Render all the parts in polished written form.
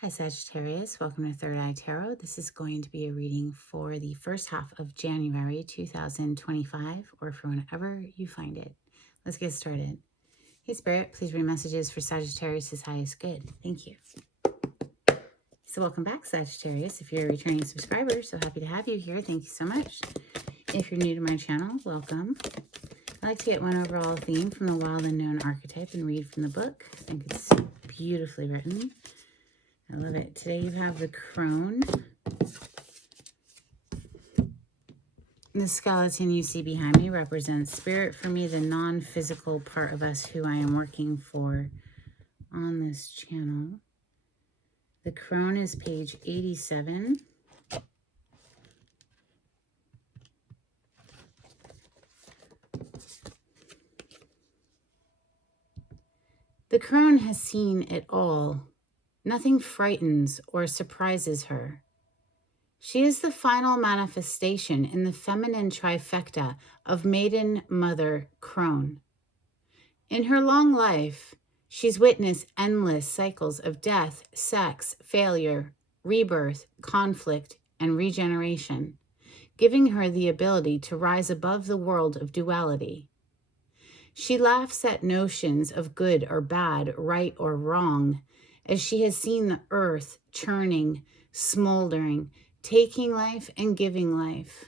Hi Sagittarius, welcome to Third Eye Tarot. This is going to be a reading for the first half of January 2025 or for whenever you find it. Let's get started. Hey Spirit, please read messages for Sagittarius' highest good. Thank you. So welcome back Sagittarius. If you're a returning subscriber, so happy to have you here. Thank you so much. If you're new to my channel, welcome. I like to get one overall theme from the Wild Unknown archetype and read from the book. I think it's beautifully written. I love it. Today you have the crone. The skeleton you see behind me represents spirit for me, the non-physical part of us who I am working for on this channel. The crone is page 87. The crone has seen it all. Nothing frightens or surprises her. She is the final manifestation in the feminine trifecta of maiden, mother, crone. In her long life, she's witnessed endless cycles of death, sex, failure, rebirth, conflict, and regeneration, giving her the ability to rise above the world of duality. She laughs at notions of good or bad, right or wrong, as she has seen the earth churning, smoldering, taking life and giving life.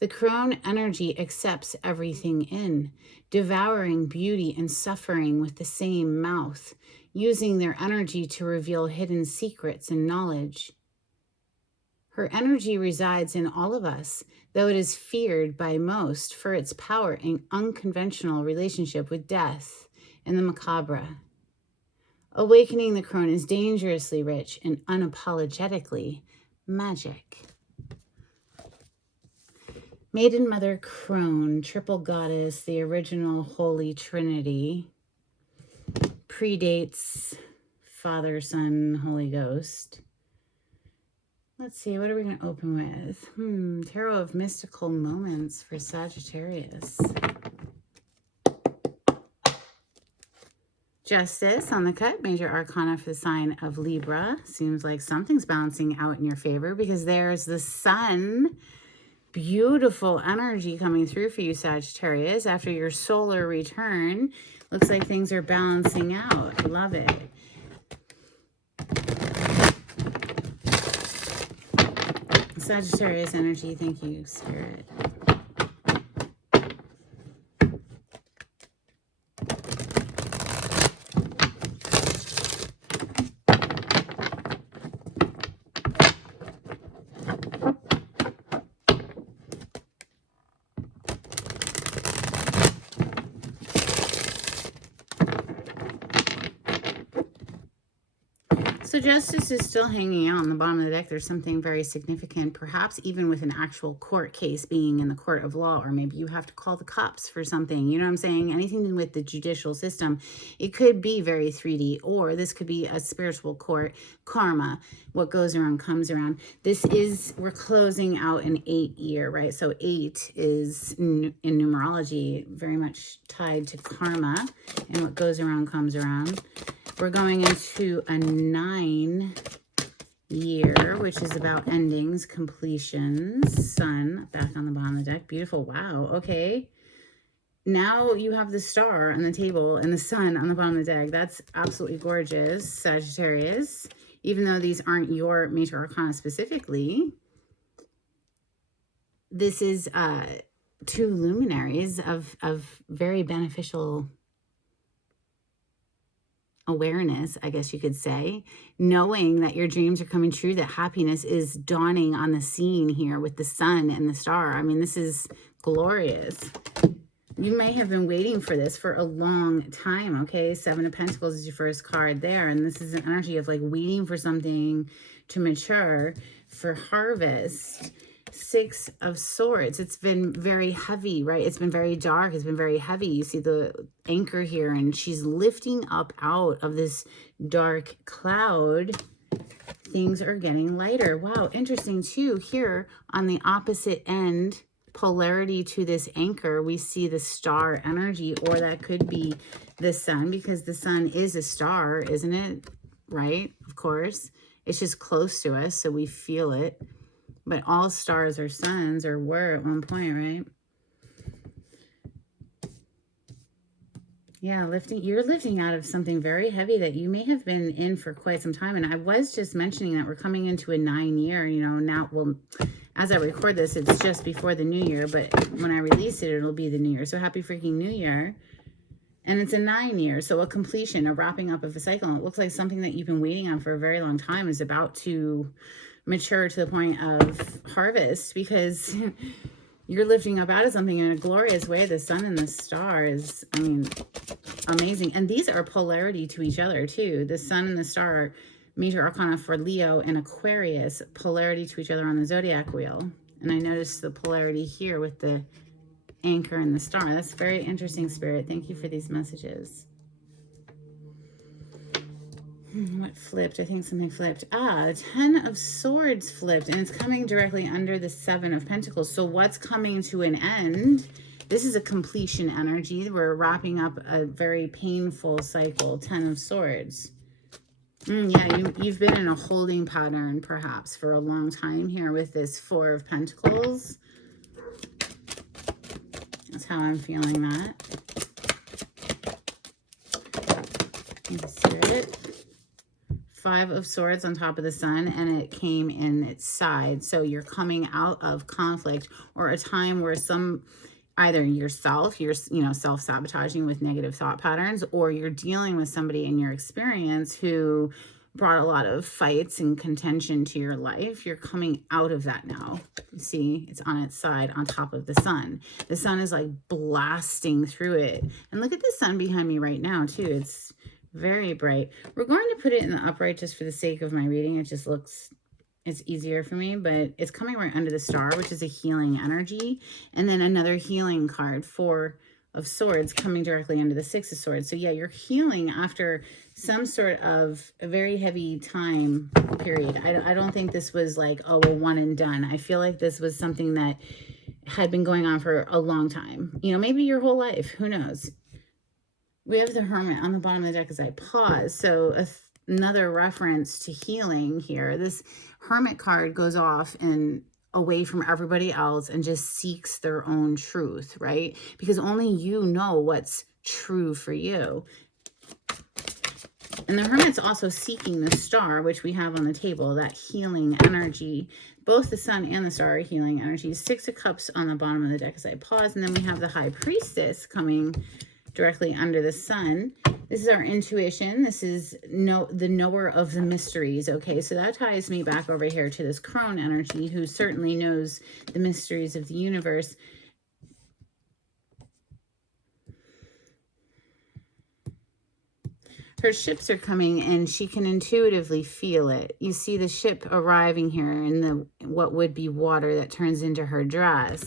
The crone energy accepts everything in, devouring beauty and suffering with the same mouth, using their energy to reveal hidden secrets and knowledge. Her energy resides in all of us, though it is feared by most for its power and unconventional relationship with death and the macabre. Awakening the crone is dangerously rich and unapologetically magic. Maiden Mother Crone, triple goddess, the original Holy Trinity, predates Father, Son, Holy Ghost. Let's see, what are we going to open with? Tarot of Mystical Moments for Sagittarius. Justice on the cut, major arcana for the sign of Libra. Seems like something's balancing out in your favor because there's the sun. Beautiful energy coming through for you, Sagittarius. After your solar return, looks like things are balancing out. Love it. Sagittarius energy, thank you, Spirit. So justice is still hanging out on the bottom of the deck. There's something very significant, perhaps even with an actual court case being in the court of law, or maybe you have to call the cops for something. You know what I'm saying? Anything with the judicial system. It could be very 3D, or this could be a spiritual court, karma. What goes around comes around. We're closing out an 8 year, right? So 8 is in numerology very much tied to karma, and what goes around comes around. We're going into a 9 year, which is about endings, completions. Sun back on the bottom of the deck. Beautiful. Wow. Okay. Now you have the star on the table and the sun on the bottom of the deck. That's absolutely gorgeous, Sagittarius. Even though these aren't your major arcana specifically, this is 2 luminaries of very beneficial awareness, I guess you could say, knowing that your dreams are coming true, that happiness is dawning on the scene here with the sun and the star. I mean, this is glorious. You may have been waiting for this for a long time, okay? 7 of Pentacles is your first card there, and this is an energy of like waiting for something to mature, for harvest. 6 of Swords. It's been very heavy, right? It's been very dark. It's been very heavy. You see the anchor here, and she's lifting up out of this dark cloud. Things are getting lighter. Wow, interesting too. Here on the opposite end, polarity to this anchor, we see the star energy, or that could be the sun, because the sun is a star, isn't it? right? Of course. It's just close to us, so we feel it. But all stars are suns, or were at one point, right? Yeah, you're lifting out of something very heavy that you may have been in for quite some time. And I was just mentioning that we're coming into a 9-year, now, well, as I record this, it's just before the new year, but when I release it, it'll be the new year. So happy freaking new year. And it's a 9-year, so a completion, a wrapping up of a cycle. And it looks like something that you've been waiting on for a very long time is about to mature to the point of harvest, because you're lifting up out of something in a glorious way. The sun and the star is, amazing. And these are polarity to each other too. The sun and the star are major arcana for Leo and Aquarius, polarity to each other on the zodiac wheel. And I noticed the polarity here with the anchor and the star. That's very interesting, Spirit. Thank you for these messages. What flipped? I think something flipped. The 10 of Swords flipped, and it's coming directly under the 7 of Pentacles. So what's coming to an end? This is a completion energy. We're wrapping up a very painful cycle. 10 of Swords. Yeah, you've been in a holding pattern perhaps for a long time here with this 4 of Pentacles. That's how I'm feeling that. Spirit. 5 of Swords on top of the sun, and it came in its side. So you're coming out of conflict or a time where either yourself, you're, self-sabotaging with negative thought patterns, or you're dealing with somebody in your experience who brought a lot of fights and contention to your life. You're coming out of that now. You see, it's on its side on top of the sun. The sun is like blasting through it. And look at the sun behind me right now too. It's very bright. We're going to put it in the upright just for the sake of my reading. It's easier for me, but it's coming right under the star, which is a healing energy. And then another healing card, 4 of Swords, coming directly under the 6 of Swords. So yeah, you're healing after some sort of a very heavy time period. I don't think this was like, oh, well, one and done. I feel like this was something that had been going on for a long time. Maybe your whole life. Who knows? We have the Hermit on the bottom of the deck as I pause. So another reference to healing here. This Hermit card goes off and away from everybody else and just seeks their own truth, right? Because only you know what's true for you. And the Hermit's also seeking the star, which we have on the table, that healing energy. Both the sun and the star are healing energies. 6 of Cups on the bottom of the deck as I pause. And then we have the High Priestess coming directly under the sun. This is our intuition. This is the knower of the mysteries. Okay, so that ties me back over here to this crone energy, who certainly knows the mysteries of the universe. Her ships are coming and she can intuitively feel it. You see the ship arriving here in what would be water that turns into her dress.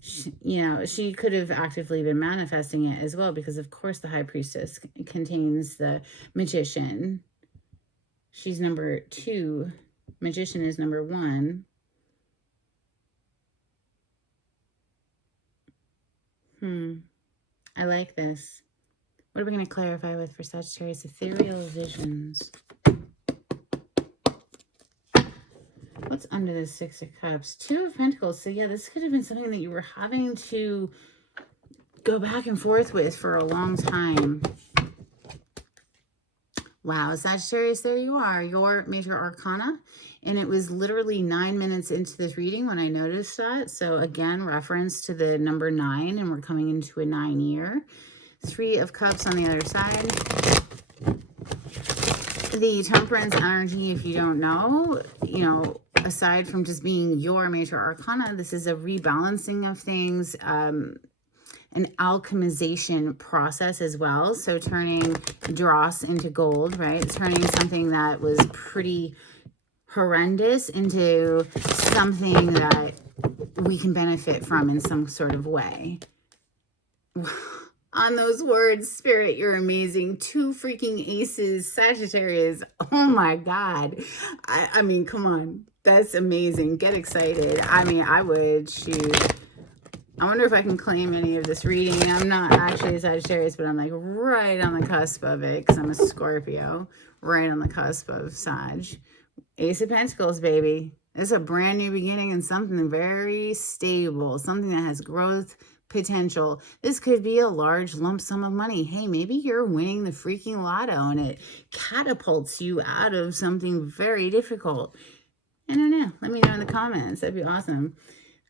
She could have actively been manifesting it as well, because of course the High Priestess contains the Magician. She's number 2. Magician is number 1. I like this. What are we going to clarify with for Sagittarius? Ethereal visions. What's under the 6 of Cups? 2 of Pentacles. So yeah, this could have been something that you were having to go back and forth with for a long time. Wow, Sagittarius, there you are, your major arcana. And it was literally 9 minutes into this reading when I noticed that. So again, reference to the number 9, and we're coming into a 9-year. 3 of Cups on the other side. The Temperance energy, if you don't know, aside from just being your major arcana, this is a rebalancing of things, an alchemization process as well. So turning dross into gold, right? Turning something that was pretty horrendous into something that we can benefit from in some sort of way. On those words, Spirit, you're amazing. 2 freaking aces, Sagittarius. Oh my God. I mean, come on. That's amazing. Get excited. I mean, I would shoot. I wonder if I can claim any of this reading. I'm not actually a Sagittarius, but I'm like right on the cusp of it because I'm a Scorpio. Right on the cusp of Sag. Ace of Pentacles, baby. It's a brand new beginning and something very stable. Something that has growth potential. This could be a large lump sum of money. Hey, maybe you're winning the freaking lotto and it catapults you out of something very difficult. I don't know. Let me know in the comments. That'd be awesome.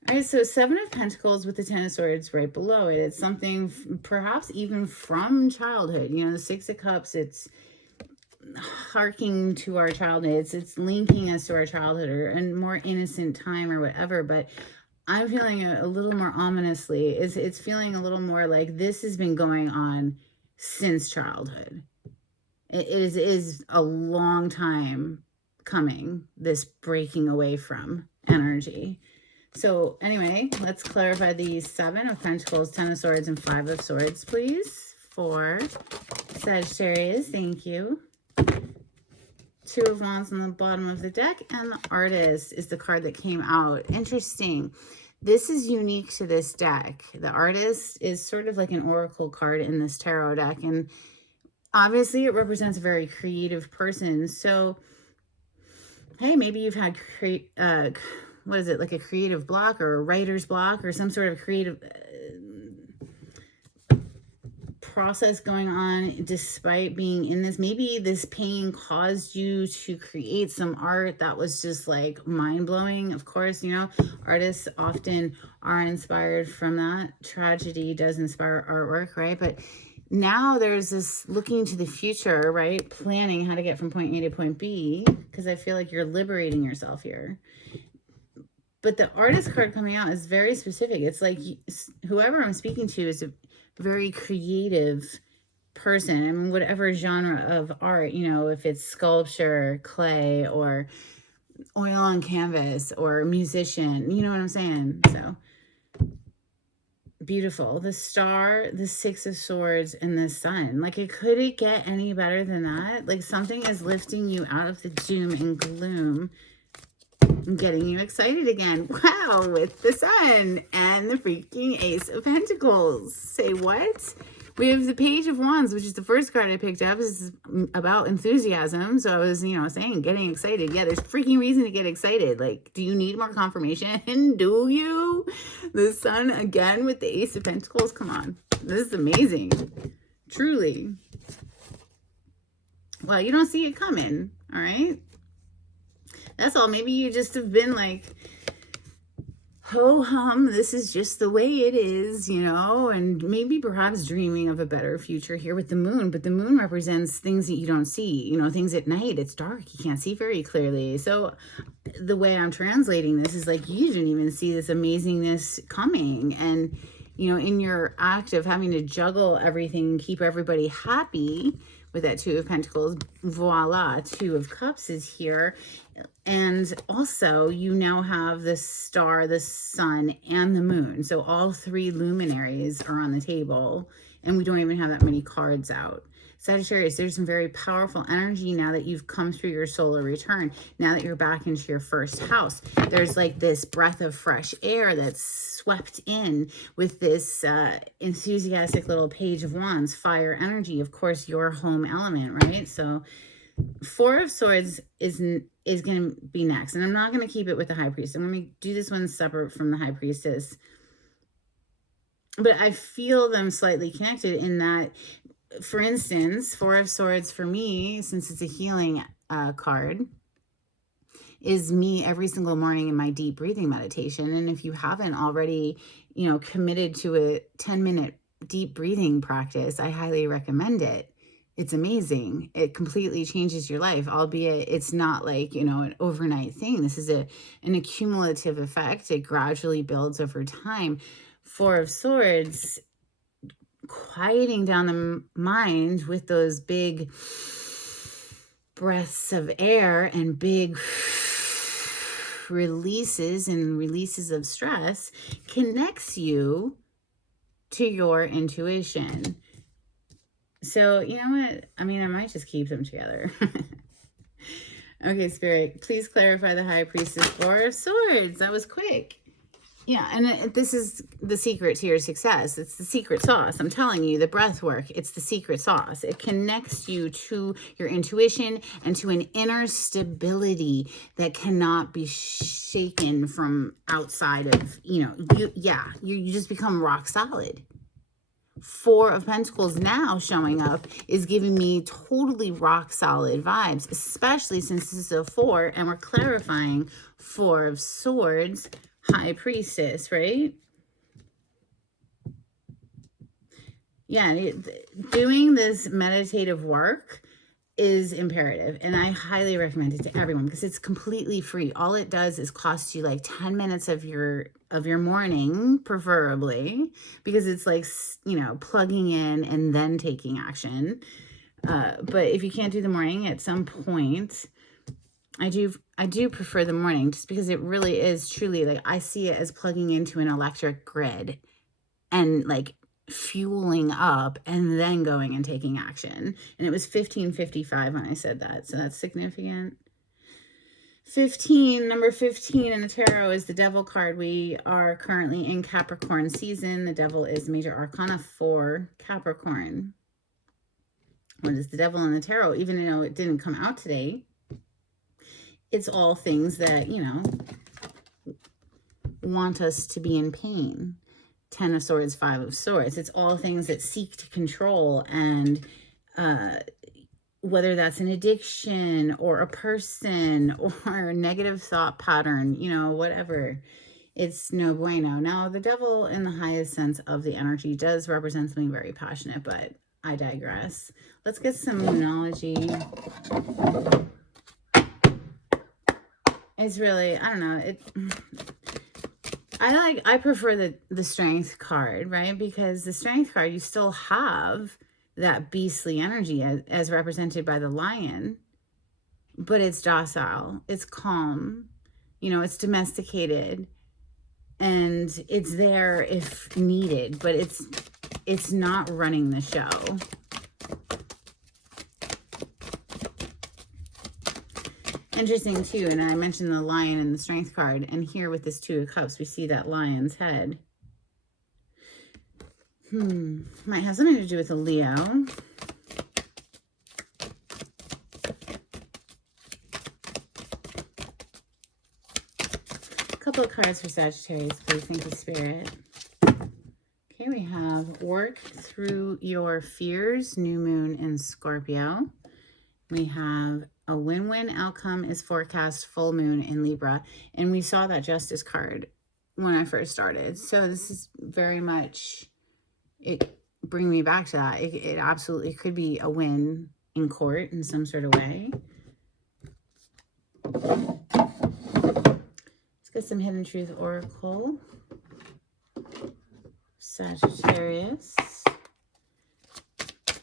All right, so Seven of Pentacles with the Ten of Swords right below it. It's something perhaps even from childhood. You know, the Six of Cups, it's harking to our childhood. It's linking us to our childhood or a more innocent time or whatever. But I'm feeling a little more ominously. It's feeling a little more like this has been going on since childhood. It is a long time coming, this breaking away from energy. So anyway, let's clarify these Seven of Pentacles, Ten of Swords, and Five of Swords, please, for Sagittarius. Thank you. Two of Wands on the bottom of the deck, and the Artist is the card that came out. Interesting. This is unique to this deck. The Artist is sort of like an oracle card in this tarot deck, and obviously it represents a very creative person. So, hey, maybe you've had what is it, like a creative block or a writer's block or some sort of creative process going on despite being in this. Maybe this pain caused you to create some art that was just like mind-blowing. Of course, you know, artists often are inspired from that. Tragedy does inspire artwork, right? But now there's this looking to the future, right? Planning how to get from point A to point B, because I feel like you're liberating yourself here. But the Artist card coming out is very specific. It's like whoever I'm speaking to is a very creative person. I mean, whatever genre of art, you know, if it's sculpture, clay, or oil on canvas, or musician, you know what I'm saying? So beautiful. The Star, the Six of Swords, and the Sun. Like, could it get any better than that? Like, something is lifting you out of the doom and gloom, getting you excited again. Wow, with the Sun and the freaking Ace of Pentacles. Say what? We have the Page of Wands, which is the first card I picked up. This is about enthusiasm. So I was, you know, saying getting excited. Yeah, there's freaking reason to get excited. Like, do you need more confirmation? Do you? The Sun again with the Ace of Pentacles. Come on. This is amazing. Truly. Well, you don't see it coming. All right. That's all. Maybe you just have been like, ho-hum, this is just the way it is, you know, and maybe perhaps dreaming of a better future here with the Moon. But the Moon represents things that you don't see, you know, things at night. It's dark. You can't see very clearly. So the way I'm translating this is like, you didn't even see this amazingness coming. And, you know, in your act of having to juggle everything, keep everybody happy with that Two of Pentacles, voila, Two of Cups is here. And also you now have the Star, the Sun, and the Moon. So all three luminaries are on the table, and we don't even have that many cards out. Sagittarius, there's some very powerful energy now that you've come through your solar return. Now that you're back into your first house, there's like this breath of fresh air that's swept in with this enthusiastic little Page of Wands, fire energy, of course, your home element, right? So Four of Swords is going to be next. And I'm not going to keep it with the High Priest. I'm going to do this one separate from the High Priestess. But I feel them slightly connected in that, for instance, Four of Swords for me, since it's a healing card, is me every single morning in my deep breathing meditation. And if you haven't already, you know, committed to a 10-minute deep breathing practice, I highly recommend it. It's amazing. It completely changes your life, albeit it's not like, you know, an overnight thing. This is an accumulative effect. It gradually builds over time. Four of Swords, quieting down the mind with those big breaths of air and big releases of stress, connects you to your intuition. So, you know what? I mean, I might just keep them together. Okay, Spirit, please clarify the High Priestess, Four of Swords. That was quick. Yeah, and this is the secret to your success. It's the secret sauce. I'm telling you, the breath work, it's the secret sauce. It connects you to your intuition and to an inner stability that cannot be shaken from outside of, you just become rock solid. Four of Pentacles now showing up is giving me totally rock solid vibes, especially since this is a 4 and we're clarifying 4 of Swords, High Priestess, right? Yeah, doing this meditative work is imperative, and I highly recommend it to everyone because it's completely free. All it does is cost you like 10 minutes of your morning, preferably, because it's like, plugging in and then taking action. But if you can't do the morning, at some point, I do prefer the morning, just because it really is truly, like, I see it as plugging into an electric grid and like fueling up and then going and taking action. And it was 15:55 when I said that, so that's significant. 15, number 15 in the tarot is the Devil card. We are currently in Capricorn season. The Devil is major arcana for Capricorn. What is the Devil in the tarot? Even though it didn't come out today, it's all things that, want us to be in pain. 10 of Swords, 5 of Swords. It's all things that seek to control, and whether that's an addiction or a person or a negative thought pattern, whatever, it's no bueno. Now, the Devil in the highest sense of the energy does represent something very passionate, but I digress. Let's get some Moonology. It's really, I don't know, I prefer the Strength card, right? Because the Strength card, you still have that beastly energy as represented by the lion, but it's docile, it's calm, it's domesticated, and it's there if needed, but it's not running the show. Interesting too, and I mentioned the lion in the Strength card, and here with this 2 of Cups, we see that lion's head. Might have something to do with a Leo. A couple of cards for Sagittarius, please. Thank you, Spirit. Okay, we have work through your fears, new moon in Scorpio. We have a win-win outcome is forecast, full moon in Libra. And we saw that Justice card when I first started. So this is very much, it bring me back to that. It absolutely could be a win in court in some sort of way. Let's get some Hidden Truth Oracle. Sagittarius.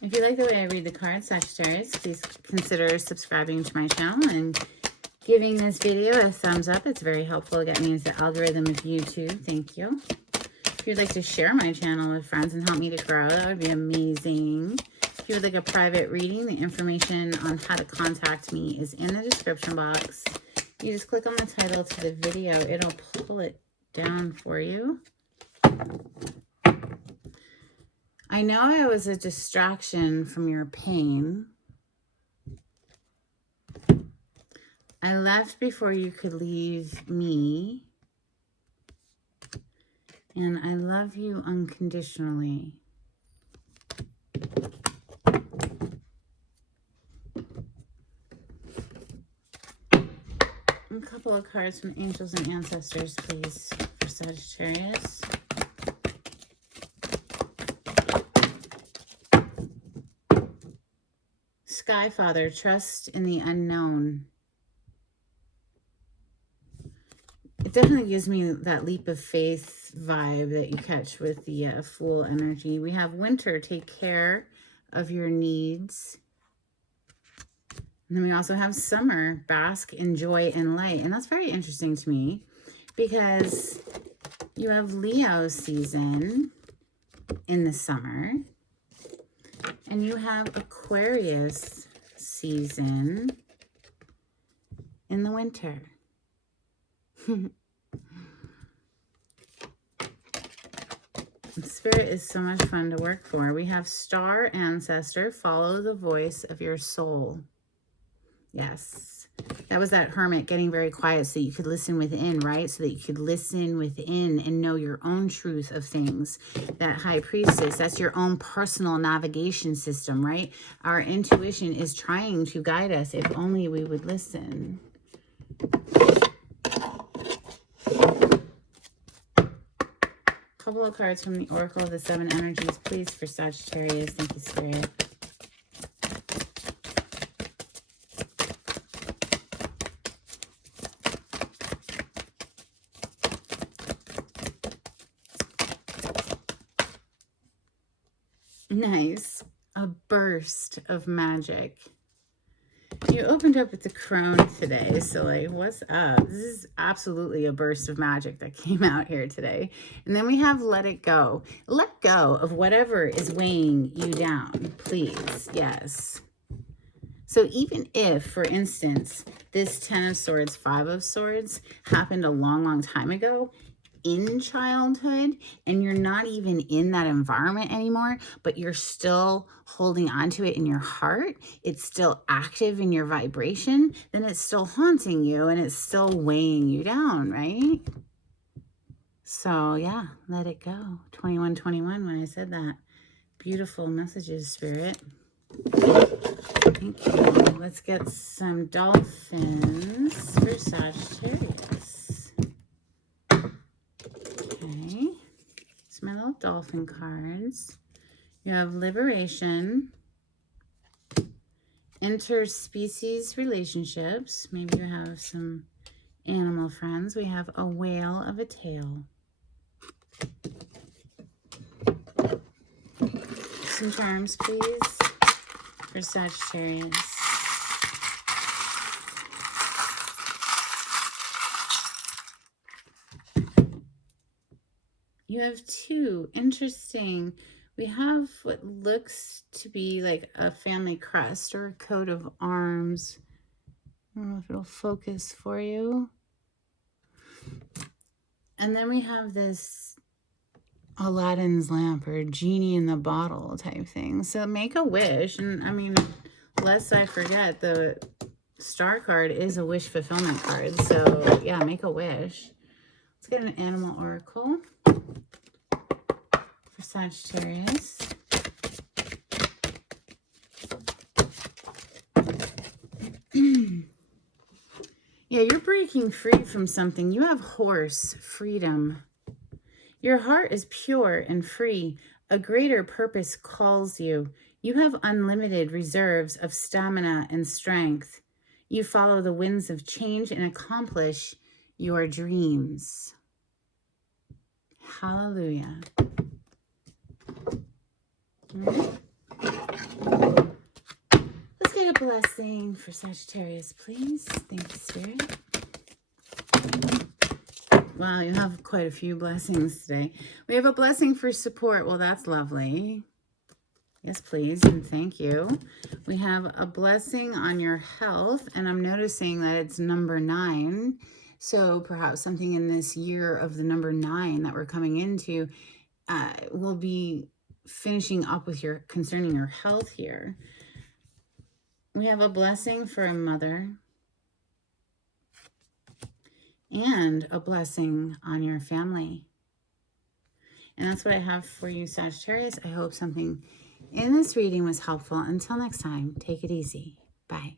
If you like the way I read the cards, Sagittarius, please consider subscribing to my channel and giving this video a thumbs up. It's very helpful to get me into the algorithm of YouTube. Thank you. If you'd like to share my channel with friends and help me to grow, that would be amazing. If you would like a private reading, the information on how to contact me is in the description box. You just click on the title to the video. It'll pull it down for you. I know I was a distraction from your pain. I left before you could leave me. And I love you unconditionally. A couple of cards from Angels and Ancestors, please, for Sagittarius. Sky Father, trust in the unknown. It definitely gives me that leap of faith vibe that you catch with the Fool energy. We have Winter, take care of your needs. And then we also have Summer, bask in joy and light. And that's very interesting to me because you have Leo season in the summer. And you have Aquarius season in the winter. Spirit is so much fun to work for. We have Star Ancestor, follow the voice of your soul. Yes. That was that hermit getting very quiet so you could listen within, right? So that you could listen within and know your own truth of things. That High Priestess, that's your own personal navigation system, right? Our intuition is trying to guide us if only we would listen. Couple of cards from the Oracle of the Seven Energies, please, for Sagittarius. Thank you, Spirit. Nice. A burst of magic. You opened up with the crone today, so like, what's up? This is absolutely a burst of magic that came out here today. And then we have let it go. Let go of whatever is weighing you down, please. Yes. So even if, for instance, this 10 of Swords, 5 of Swords happened a long, long time ago, in childhood, and you're not even in that environment anymore, but you're still holding on to it in your heart, it's still active in your vibration, then it's still haunting you and it's still weighing you down, right? So yeah, let it go. 2121 when I said that. Beautiful messages, Spirit. Thank you. Let's get some dolphins for Sagittarius. Okay, so my little dolphin cards. You have liberation, interspecies relationships. Maybe you have some animal friends. We have a whale of a tail. Some charms, please, for Sagittarius. You have two. Interesting. We have what looks to be like a family crest or a coat of arms. I don't know if it'll focus for you. And then we have this Aladdin's lamp or genie in the bottle type thing. So make a wish. And I mean, lest I forget, the star card is a wish fulfillment card. So yeah, make a wish. Let's get an animal oracle for Sagittarius. Yeah, you're breaking free from something. You have horse, freedom. Your heart is pure and free. A greater purpose calls you. You have unlimited reserves of stamina and strength. You follow the winds of change and accomplish your dreams. Hallelujah. Let's get a blessing for Sagittarius, please. Thank you, Spirit. Wow, you have quite a few blessings today. We have a blessing for support. Well, that's lovely. Yes, please, and thank you. We have a blessing on your health, and I'm noticing that it's number 9. So perhaps something in this year of the number 9 that we're coming into will be finishing up with concerning your health here. We have a blessing for a mother and a blessing on your family. And that's what I have for you, Sagittarius. I hope something in this reading was helpful. Until next time, take it easy. Bye.